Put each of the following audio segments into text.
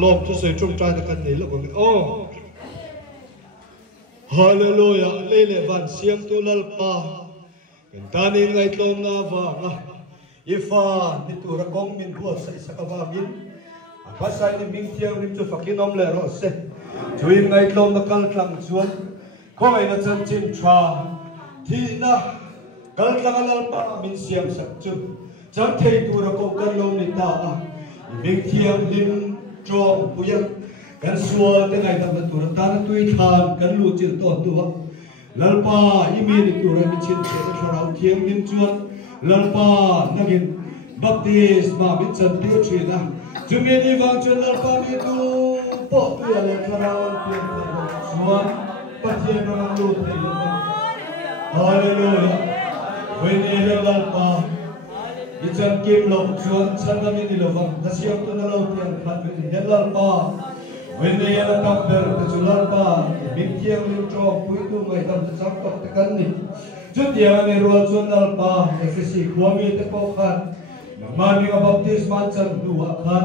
lom cho soi trung trai ta kan nei lo kon oh hallelujah le le van siam tu lal pa kan tani ngai tlom na wa nga ifa ni tu ra kong min ko sai sakawa min pasai ni ming thiang rim chu fakin om le ro se chui ngai tlom na kal tlang chuan khoi na chan chin tha thi na kal tlang lal pa min siam sak chu chang thei tu ra ko kan lom ni ta ming thiang lim trong puyang kan suwa te ngai ta tu ra ta na tui than kan lu chil to tu lal pa imi ni tu ra mi chin se na tharau thiang min chuan lal pa nagin baptist ma mi chan tiu thina chumi ni wang chuan lal pa ni tu po tu ya le tharau pian ta suwa pathian ra lu thei hallelujah when ni lal pa Ijan kim lom chuan chandami ni lovang nasiam tu na lo tiang khat ni helal pa when ni ala kapber te chulal pa min kiang lim tro pui tu mai tam chak tok te kan ni chu tiang ni rol chuan al pa fc khwami te ko khan mani ga baptisma chan duwa khan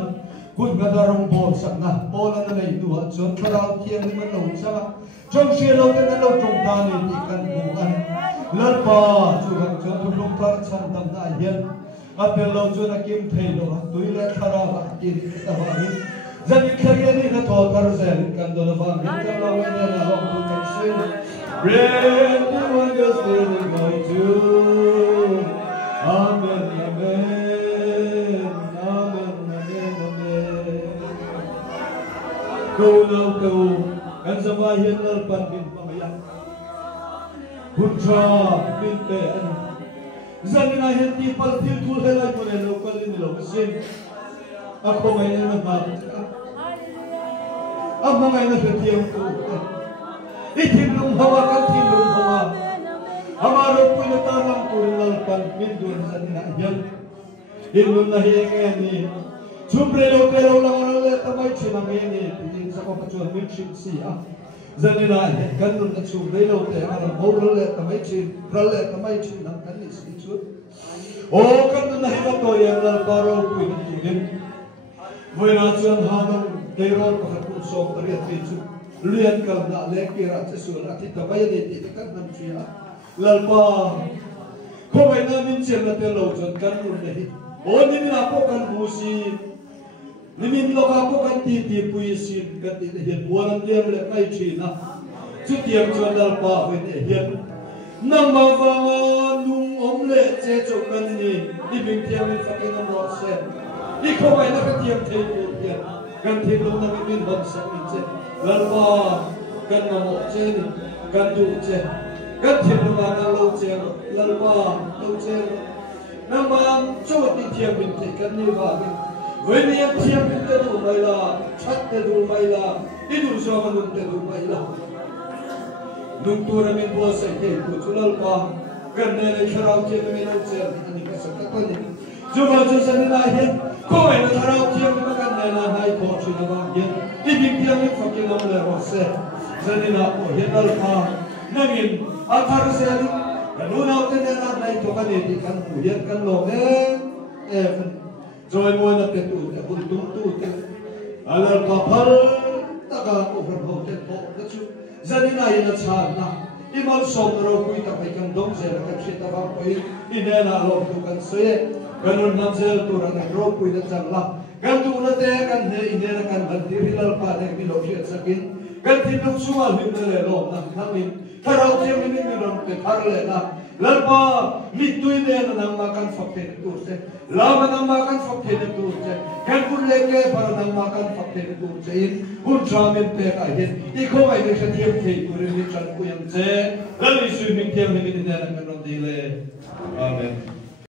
kun ga darong bol sakna bola na nei duwa chuan tharau tiang ni man lo changa chong she lo te na lo tong ta ni ti kan bu an lal pa chu ga chuan tu lom par chan tam na hian apel lo chu na kim thei lo tui le thara ba ki ta ba ni zani khari ni na tho thar zel kan do ba ni kan lo we na lo tu kan sin rain the wonders still going to amen amen amen amen amen go now go kan sama hian lal pan bin pa ya kuncha bin pe an zanina hian ti pal thil thul helai ko ne local ni lo sin a ko mai na ma a ma mai na thiam tu I thil lum hawa ka thil lum hawa amaro pui na taram ko lal pan min dun zanina hian ilun na hi nge ni chumre lo ke lo lang le tamai china nge ni tin sa ko pa chuan min chin si a zanina kan nun na chumre lo te ara bor le tamai chin pral le tamai chin na kan ni si chu o kan nun na hi to yang lal baro pui na tin voi na chuan ha nam de ro ko ha ku so ri ti chu lian kal na le ki ra che su la ti tamai de ti kan nam chia lal pa ko mai na min chen na te lo chon kan nun ne hi o ni na ko kan bu si ni min lo ka ko kan ti pui si kan ti hian buan liam le kai chi na chu tiam chuan lal pa ve ne hian nang ma wa nung om le che chu kan ni ni bing tiam ni fakin am ro se ni ko mai na ka tiam thei ku hian kan thi lo na min hon sa ni che lal pa kan ma mo che ni kan du che kan thi lo na lo che lal pa lo che nang ma chu ti tiam min thei kan ni wa ni với niềm thiêng mình te đủ mày là chắc te đủ mày là ít đủ cho mà nung te đủ mày là nung tu ra mình bua say ke tu chulal pa gần đây là kharau ke mình nung che anh cái sắc cái này dù mà cho sen na hiện có ai là kharau ke mình gần đây là hai ko chu na ba hiện ít bình thiêng mình phải kinh ông là ro se sen na ko hiện dal pa nangin athar se ni lu na te na nai to ka ni ti kan pu hiện kan lo rồi mua là tiền tủ để bùn tung tu tiền, là cả phật tất cả các phần hậu tiền bộ các chú gia đình này là chán na, imal sống rồi quý ta phải cầm đông sẽ là cái chuyện ta bảo quý, đi đây là lộc tu cần sấy, cần luôn nằm giờ tu ra cái rồi quý ta chẳng là, cần tu là thế cần thế, đây là cần vấn đề là phải để bị lộc chuyện sakin, cần thì lúc xưa mình là lộc nằm thằng mình, thằng nào thì mình làm cái thằng lại là lalpa mitui de nang makan fakte tu se lama nang makan fakte tu se kan kun leke par nang makan fakte tu se in un tramen pe ka hin I ko ai de thiam thei ku ri chan ku yang che lali swimming thiam ni de na kan ron dile amen